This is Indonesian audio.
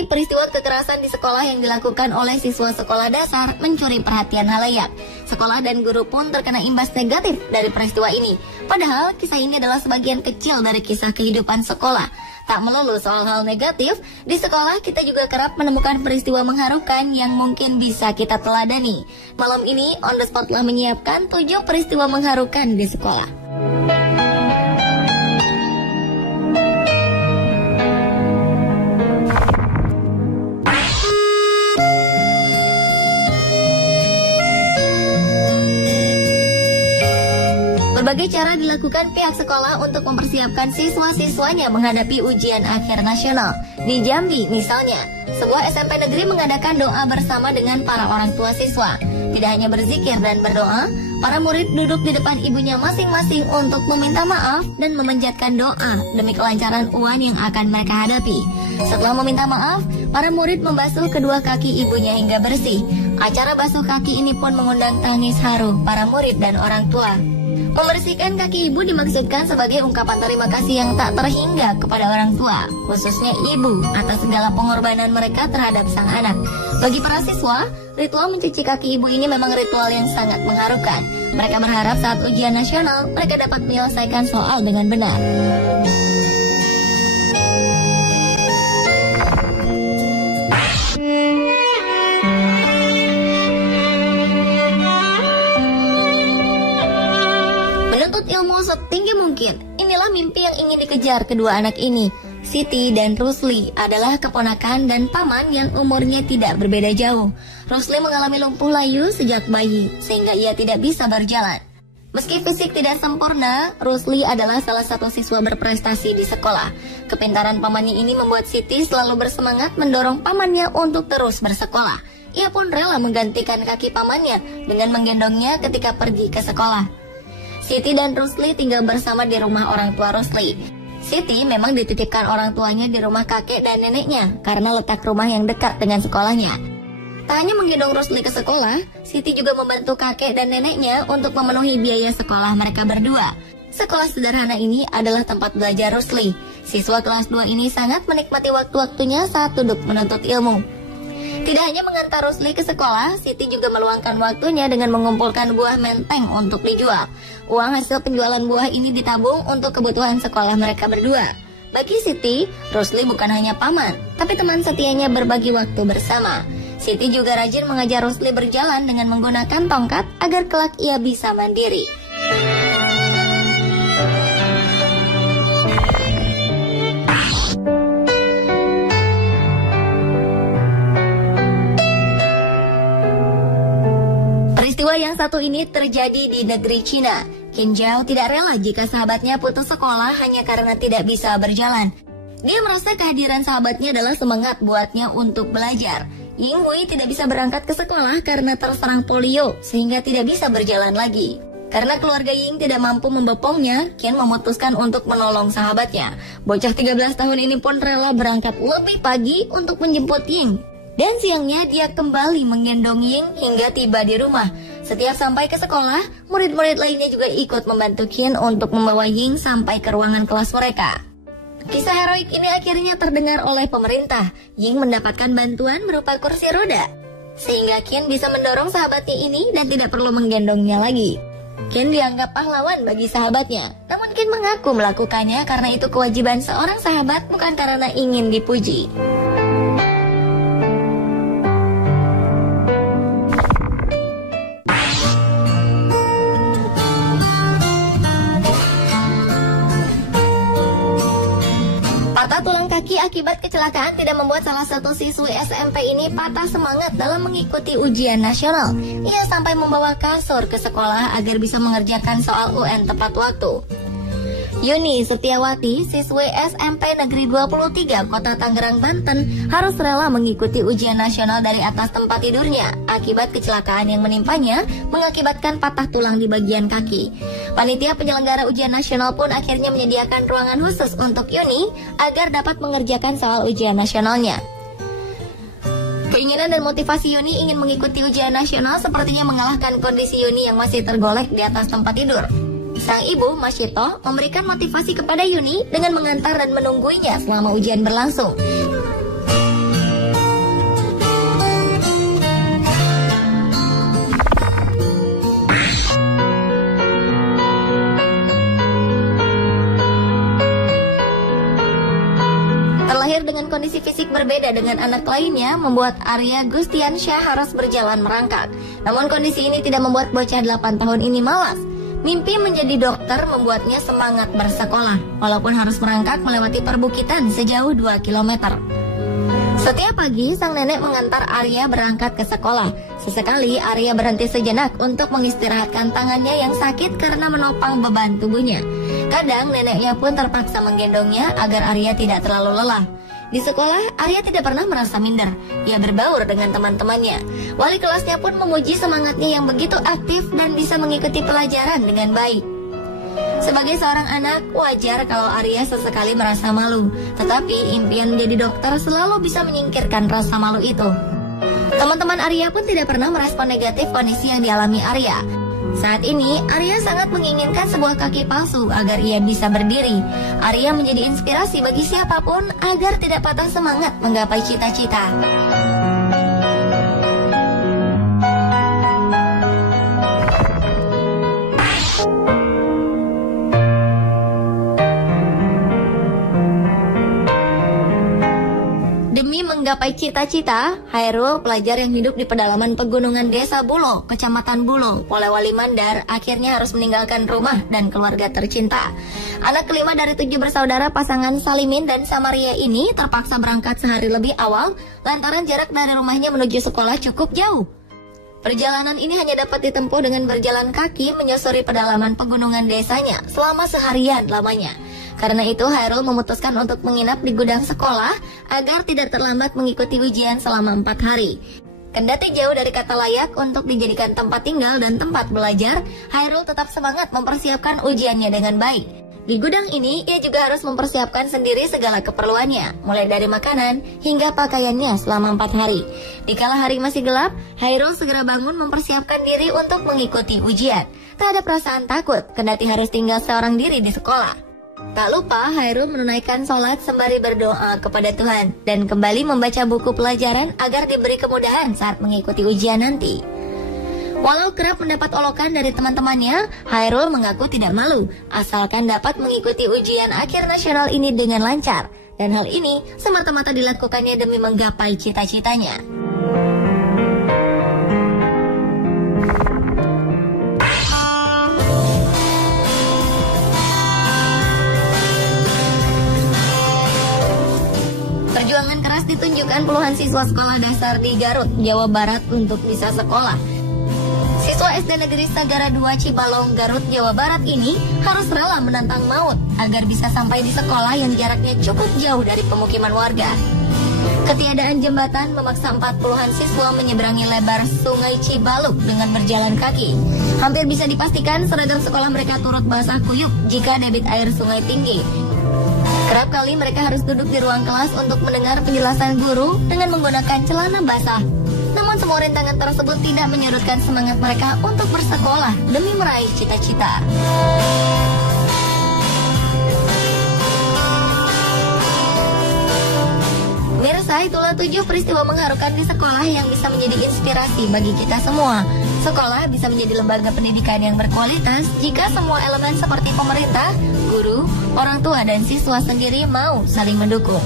ini, peristiwa kekerasan di sekolah yang dilakukan oleh siswa sekolah dasar mencuri perhatian halayak. Sekolah dan guru pun terkena imbas negatif dari peristiwa ini. Padahal, kisah ini adalah sebagian kecil dari kisah kehidupan sekolah. Tak melulu soal hal negatif, di sekolah kita juga kerap menemukan peristiwa mengharukan yang mungkin bisa kita teladani. Malam ini, On The Spot telah menyiapkan 7 peristiwa mengharukan di sekolah. Berbagai cara dilakukan pihak sekolah untuk mempersiapkan siswa-siswanya menghadapi ujian akhir nasional. Di Jambi misalnya, sebuah SMP negeri mengadakan doa bersama dengan para orang tua siswa. Tidak hanya berzikir dan berdoa, para murid duduk di depan ibunya masing-masing untuk meminta maaf dan memanjatkan doa demi kelancaran UAN yang akan mereka hadapi. Setelah meminta maaf, para murid membasuh kedua kaki ibunya hingga bersih. Acara basuh kaki ini pun mengundang tangis haru para murid dan orang tua. Membersihkan kaki ibu dimaksudkan sebagai ungkapan terima kasih yang tak terhingga kepada orang tua, khususnya ibu, atas segala pengorbanan mereka terhadap sang anak. Bagi para siswa, ritual mencuci kaki ibu ini memang ritual yang sangat mengharukan. Mereka berharap saat ujian nasional, mereka dapat menyelesaikan soal dengan benar. Ilmu setinggi mungkin, inilah mimpi yang ingin dikejar kedua anak ini. Siti dan Rusli adalah keponakan dan paman yang umurnya tidak berbeda jauh. Rusli mengalami lumpuh layu sejak bayi, sehingga ia tidak bisa berjalan. Meski fisik tidak sempurna, Rusli adalah salah satu siswa berprestasi di sekolah. Kepintaran pamannya ini membuat Siti selalu bersemangat mendorong pamannya untuk terus bersekolah. Ia pun rela menggantikan kaki pamannya dengan menggendongnya ketika pergi ke sekolah. Siti dan Rusli tinggal bersama di rumah orang tua Rusli. Siti memang dititipkan orang tuanya di rumah kakek dan neneknya karena letak rumah yang dekat dengan sekolahnya. Tak hanya menggendong Rusli ke sekolah, Siti juga membantu kakek dan neneknya untuk memenuhi biaya sekolah mereka berdua. Sekolah sederhana ini adalah tempat belajar Rusli. Siswa kelas 2 ini sangat menikmati waktu-waktunya saat duduk menuntut ilmu. Tidak hanya mengantar Rusli ke sekolah, Siti juga meluangkan waktunya dengan mengumpulkan buah menteng untuk dijual. Uang hasil penjualan buah ini ditabung untuk kebutuhan sekolah mereka berdua. Bagi Siti, Rusli bukan hanya paman, tapi teman setianya berbagi waktu bersama. Siti juga rajin mengajar Rusli berjalan dengan menggunakan tongkat agar kelak ia bisa mandiri. Peristiwa yang satu ini terjadi di negeri Cina. Qin Zhao tidak rela jika sahabatnya putus sekolah hanya karena tidak bisa berjalan. Dia merasa kehadiran sahabatnya adalah semangat buatnya untuk belajar. Ying Hui tidak bisa berangkat ke sekolah karena terserang polio, sehingga tidak bisa berjalan lagi. Karena keluarga Ying tidak mampu membopongnya, Qin memutuskan untuk menolong sahabatnya. Bocah 13 tahun ini pun rela berangkat lebih pagi untuk menjemput Ying. Dan siangnya dia kembali menggendong Ying hingga tiba di rumah. Setiap sampai ke sekolah, murid-murid lainnya juga ikut membantu Qin untuk membawa Ying sampai ke ruangan kelas mereka. Kisah heroik ini akhirnya terdengar oleh pemerintah. Ying mendapatkan bantuan berupa kursi roda, sehingga Qin bisa mendorong sahabatnya ini dan tidak perlu menggendongnya lagi. Qin dianggap pahlawan bagi sahabatnya, namun Qin mengaku melakukannya karena itu kewajiban seorang sahabat, bukan karena ingin dipuji. Patah tulang kaki akibat kecelakaan tidak membuat salah satu siswi SMP ini patah semangat dalam mengikuti ujian nasional. Ia sampai membawa kasur ke sekolah agar bisa mengerjakan soal UN tepat waktu. Yuni Setiawati, siswi SMP Negeri 23 Kota Tangerang, Banten, harus rela mengikuti ujian nasional dari atas tempat tidurnya akibat kecelakaan yang menimpanya mengakibatkan patah tulang di bagian kaki. Panitia penyelenggara ujian nasional pun akhirnya menyediakan ruangan khusus untuk Yuni agar dapat mengerjakan soal ujian nasionalnya. Keinginan dan motivasi Yuni ingin mengikuti ujian nasional sepertinya mengalahkan kondisi Yuni yang masih tergolek di atas tempat tidur. Sang ibu, Masyito, memberikan motivasi kepada Yuni dengan mengantar dan menungguinya selama ujian berlangsung. kondisi fisik berbeda dengan anak lainnya membuat Arya Gustiansyah harus berjalan merangkak. Namun kondisi ini tidak membuat bocah 8 tahun ini malas. Mimpi menjadi dokter membuatnya semangat bersekolah, walaupun harus merangkak melewati perbukitan sejauh 2 km. Setiap pagi, sang nenek mengantar Arya berangkat ke sekolah. Sesekali, Arya berhenti sejenak untuk mengistirahatkan tangannya yang sakit karena menopang beban tubuhnya. Kadang, neneknya pun terpaksa menggendongnya agar Arya tidak terlalu lelah. Di sekolah, Arya tidak pernah merasa minder. Ia berbaur dengan teman-temannya. Wali kelasnya pun memuji semangatnya yang begitu aktif dan bisa mengikuti pelajaran dengan baik. Sebagai seorang anak, wajar kalau Arya sesekali merasa malu. Tetapi impian menjadi dokter selalu bisa menyingkirkan rasa malu itu. Teman-teman Arya pun tidak pernah merespon negatif kondisi yang dialami Arya. Saat ini, Arya sangat menginginkan sebuah kaki palsu agar ia bisa berdiri. Arya menjadi inspirasi bagi siapapun agar tidak patah semangat menggapai cita-cita. Demi menggapai cita-cita, Hairul, pelajar yang hidup di pedalaman pegunungan Desa Bulo, Kecamatan Bulo, Polewali Mandar, akhirnya harus meninggalkan rumah dan keluarga tercinta. Anak kelima dari 7 bersaudara pasangan Salimin dan Samaria ini terpaksa berangkat sehari lebih awal lantaran jarak dari rumahnya menuju sekolah cukup jauh. Perjalanan ini hanya dapat ditempuh dengan berjalan kaki menyusuri pedalaman pegunungan desanya selama seharian lamanya. Karena itu, Hairul memutuskan untuk menginap di gudang sekolah agar tidak terlambat mengikuti ujian selama 4 hari. Kendati jauh dari kata layak untuk dijadikan tempat tinggal dan tempat belajar, Hairul tetap semangat mempersiapkan ujiannya dengan baik. Di gudang ini, ia juga harus mempersiapkan sendiri segala keperluannya, mulai dari makanan hingga pakaiannya selama 4 hari. Dikala hari masih gelap, Hairul segera bangun mempersiapkan diri untuk mengikuti ujian. Tak ada perasaan takut, kendati harus tinggal seorang diri di sekolah. Tak lupa, Hairul menunaikan sholat sembari berdoa kepada Tuhan dan kembali membaca buku pelajaran agar diberi kemudahan saat mengikuti ujian nanti. Walau kerap mendapat olokan dari teman-temannya, Hairul mengaku tidak malu, asalkan dapat mengikuti ujian akhir nasional ini dengan lancar. Dan hal ini semata-mata dilakukannya demi menggapai cita-citanya. Perjuangan keras ditunjukkan puluhan siswa sekolah dasar di Garut, Jawa Barat untuk bisa sekolah. Siswa SD Negeri Sagara 2 Cibalong, Garut, Jawa Barat ini harus rela menantang maut agar bisa sampai di sekolah yang jaraknya cukup jauh dari pemukiman warga. Ketiadaan jembatan memaksa 40-an siswa menyeberangi lebar Sungai Cibaluk dengan berjalan kaki. Hampir bisa dipastikan seragam sekolah mereka turut basah kuyup jika debit air sungai tinggi. Kerap kali mereka harus duduk di ruang kelas untuk mendengar penjelasan guru dengan menggunakan celana basah. Namun semua rintangan tersebut tidak menyurutkan semangat mereka untuk bersekolah demi meraih cita-cita. Mirsa, itulah 7 peristiwa mengharukan di sekolah yang bisa menjadi inspirasi bagi kita semua. Sekolah bisa menjadi lembaga pendidikan yang berkualitas jika semua elemen seperti pemerintah, guru, orang tua, dan siswa sendiri mau saling mendukung.